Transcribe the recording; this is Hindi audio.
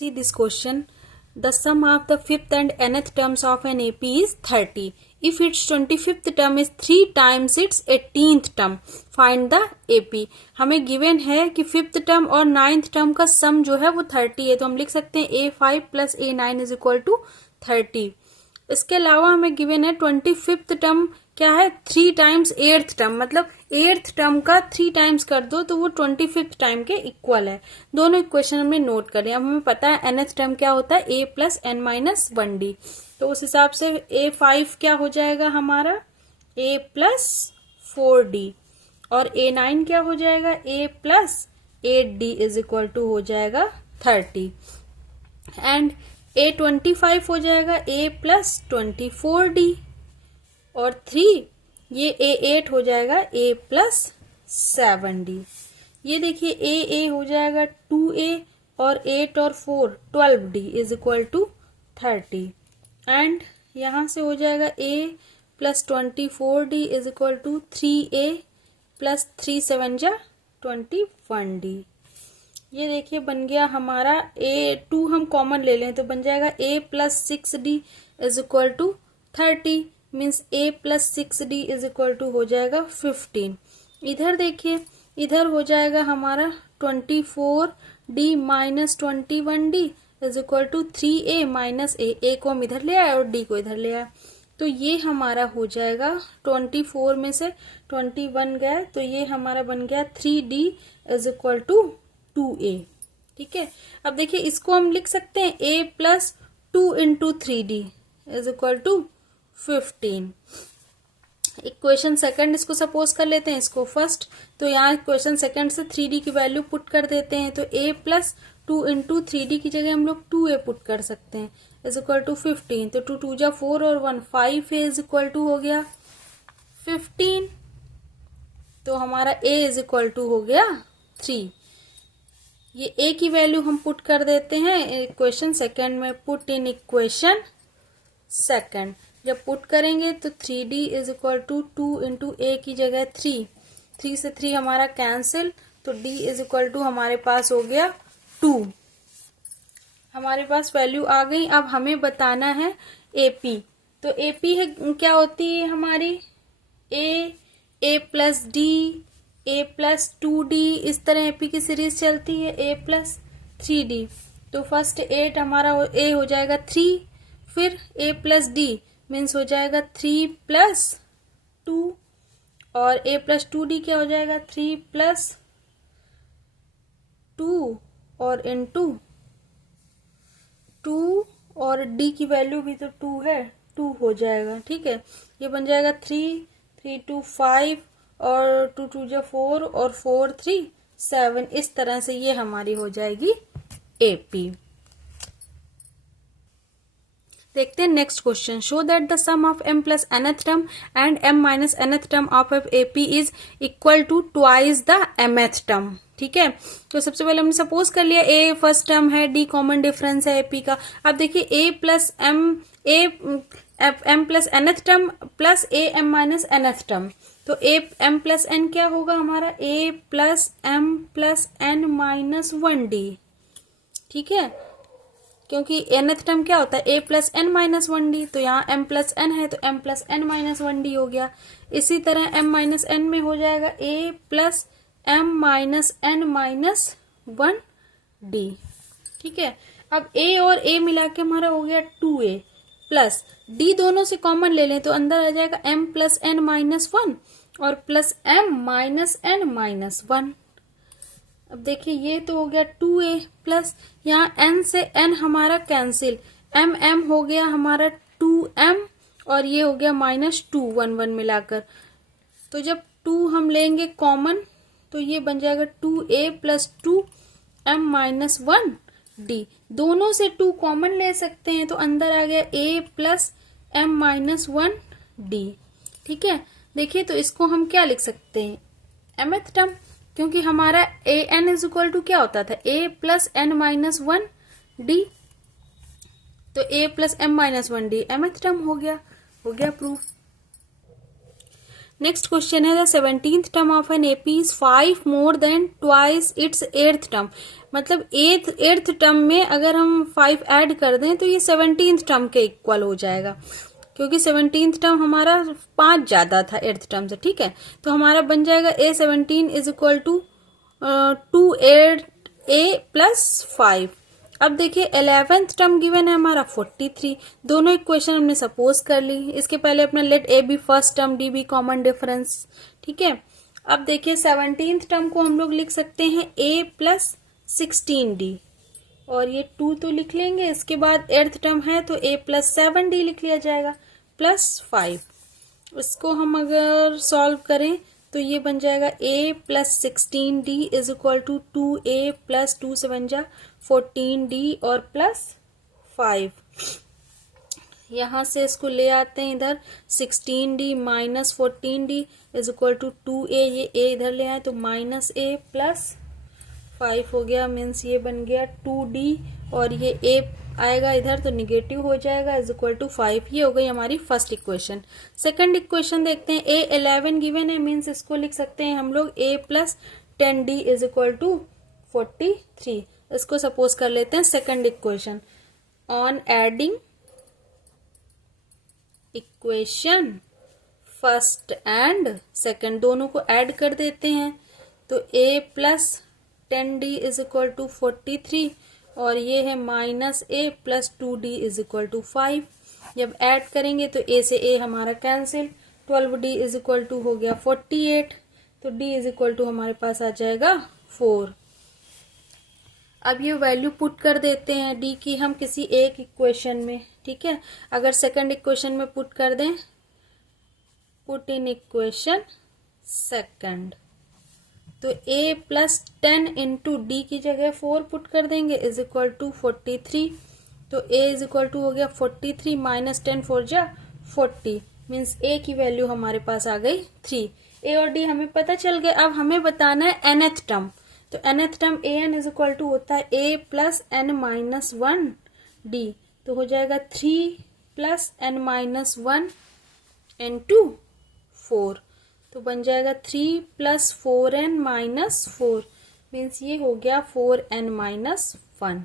See this question. The sum of the fifth and nth terms of an AP is 30. If its 25th term is 3 times its 18th term, find the AP. हमें given है कि फिफ्थ टर्म और नाइन्थ टर्म का सम जो है वो 30 है, तो हम लिख सकते हैं A5 plus A9 is equal to 30. इसके अलावा हमें गिवन है 25th टर्म क्या है 3 टाइम्स 8th टर्म, मतलब 8th टर्म का 3 टाइम्स कर दो तो वो 25th टाइम के इक्वल है. दोनों इक्वेशन हमने नोट कर लिया. अब हमें पता है nth टर्म क्या होता है a plus N minus 1d, तो उस हिसाब से A5 क्या हो जाएगा हमारा a प्लस 4d और A9 क्या हो जाएगा a plus 8d is equal to हो जाएगा 30 एंड A25 हो जाएगा a प्लस 24d और 3 ये A8 हो जाएगा a प्लस 7d. ये देखिए A हो जाएगा 2a और 8 और 4 12d is equal to 30 and यहाँ से हो जाएगा a plus 24d is equal to 3a plus 3 7 जा 21d. ये देखिए बन गया हमारा A2 हम कॉमन ले लें तो बन जाएगा a plus 6d is equal to 30 means a plus 6d is equal to हो जाएगा 15. इधर देखिए इधर हो जाएगा हमारा 24d minus 21d is equal to 3a minus a को हम इधर ले आए और d को इधर ले आए, तो ये हमारा हो जाएगा 24 में से 21 गया तो ये हमारा बन गया 3d is equal to 2a. ठीक है, अब देखिए इसको हम लिख सकते हैं a plus 2 into 3d is equal to 15. Equation second इसको सपोज कर लेते हैं, इसको फर्स्ट, तो यहाँ इक्वेशन सेकंड से 3d की वैल्यू पुट कर देते हैं, तो a प्लस 2 इंटू 3d की जगह हम लोग 2a पुट कर सकते हैं इज इक्वल टू 15. तो 2 2 जा 4 और 1 5 इज इक्वल टू हो गया 15. तो हमारा a इज इक्वल टू हो गया 3. ये a की वैल्यू हम पुट कर देते हैं इक्वेशन सेकंड में. पुट इन इक्वेशन सेकंड, जब पुट करेंगे तो 3d is equal to 2 into a की जगह 3 से 3 हमारा कैंसिल, तो d इज इक्वल टू हमारे पास हो गया 2. हमारे पास वैल्यू आ गई. अब हमें बताना है AP. तो AP है क्या होती है हमारी a plus d a plus 2d, इस तरह AP की सीरीज चलती है a प्लस 3d. तो फर्स्ट 8 हमारा a हो जाएगा 3, फिर a प्लस d मीन्स हो जाएगा 3 प्लस 2 और a प्लस 2d क्या हो जाएगा 3 प्लस 2 और इंटू 2 और d की वैल्यू भी तो 2 है, 2 हो जाएगा. ठीक है, ये बन जाएगा 3 3 2 5 और 2 2 जा 4 और 4 3 7. इस तरह से ये हमारी हो जाएगी AP. देखते हैं next question. Show that the sum of m plus nth term and m minus nth term of AP is equal to twice the mth term. ठीक है, तो सबसे पहले हमने सपोज कर लिया a फर्स्ट टर्म है, d कॉमन डिफरेंस है AP का. अब देखिए a plus m plus nth term plus a m minus nth term, तो a m प्लस n क्या होगा हमारा a plus m plus n minus 1d. ठीक है, क्योंकि nth टर्म क्या होता है a plus N minus 1d, तो यहाँ m प्लस n है तो m plus n minus 1d हो गया. इसी तरह m माइनस n में हो जाएगा a plus m minus n minus 1d. ठीक है, अब a और a मिला के हमारा हो गया 2a प्लस d, दोनों से कॉमन ले लें तो अंदर आ जाएगा m प्लस n माइनस 1 और plus m minus n minus 1. अब देखिए ये तो हो गया 2a प्लस यहाँ n से n हमारा कैंसिल, m हो गया हमारा 2m और ये हो गया माइनस 2 1 1 मिलाकर. तो जब 2 हम लेंगे कॉमन तो ये बन जाएगा 2a plus 2m minus 1d. दोनों से 2 कॉमन ले सकते हैं तो अंदर आ गया a plus m minus 1d. ठीक है, देखिए तो इसको हम क्या लिख सकते हैं mth टर्म, क्योंकि हमारा a n is equal to क्या होता था a plus n minus 1d, तो a plus m minus 1d mth term हो गया प्रूफ. नेक्स्ट क्वेश्चन है the 17th term of an AP is 5 more than twice its 8th term. मतलब एट्थ टर्म में अगर हम 5 ऐड कर दें तो ये 17th टर्म के इक्वल हो जाएगा, क्योंकि 17th टर्म हमारा 5 ज्यादा था 8th टर्म से। ठीक है, तो हमारा बन जाएगा A17 is equal to 2A plus 5। अब देखिए 11th टर्म गिवन है हमारा 43। दोनों इक्वेशन हमने सपोज कर ली। इसके पहले अपना let A be first term, D be common difference. ठीक है, अब देखिए 17th टर्म को हम लोग लिख सकते हैं a प्लस 16d, और ये 2 तो लिख लेंगे। इसके बाद 8th टर्म है तो a प्लस 7d लिख लिया जाएगा प्लस 5। इसको हम अगर सॉल्व करें तो ये बन जाएगा a plus 16d is equal to 2a plus 2 7 जा 14d और प्लस 5। यहाँ से इसको ले आते हैं इधर, 16d minus 14d is equal to 2a, ये a इधर ले आए तो माइनस a प्लस 5 हो गया, मीन्स ये बन गया 2d, और ये a आएगा इधर तो निगेटिव हो जाएगा इज इक्वल टू 5। ये हो गई हमारी फर्स्ट इक्वेशन। सेकंड इक्वेशन देखते हैं, A11 गिवन है, मीन्स इसको लिख सकते हैं हम लोग a plus 10d is equal to 43। इसको सपोज कर लेते हैं second equation. On adding equation first and second, दोनों को ऐड कर देते हैं तो a plus 10d is equal to 43, और ये है minus a plus 2d is equal to 5। जब ऐड करेंगे तो a से a हमारा cancel, 12d is equal to हो गया 48, तो d इज इक्वल टू हमारे पास आ जाएगा 4। अब ये वैल्यू पुट कर देते हैं d की हम किसी एक इक्वेशन में। ठीक है, अगर सेकंड इक्वेशन में पुट कर दें, पुट इन इक्वेशन सेकंड, तो a प्लस 10 इंटू डी की जगह 4 पुट कर देंगे इज इक्वल टू 43, तो a इज इक्वल टू हो गया 43 माइनस 10 4 जा 40, मीन्स a की वैल्यू हमारे पास आ गई 3। a और d हमें पता चल गया। अब हमें बताना है nth टर्म, तो nth term an is equal to होता है a plus n minus 1 d, तो हो जाएगा 3 प्लस n माइनस 1 इंटू 4, तो बन जाएगा 3 प्लस 4n माइनस 4, मीन्स ये हो गया 4n माइनस 1।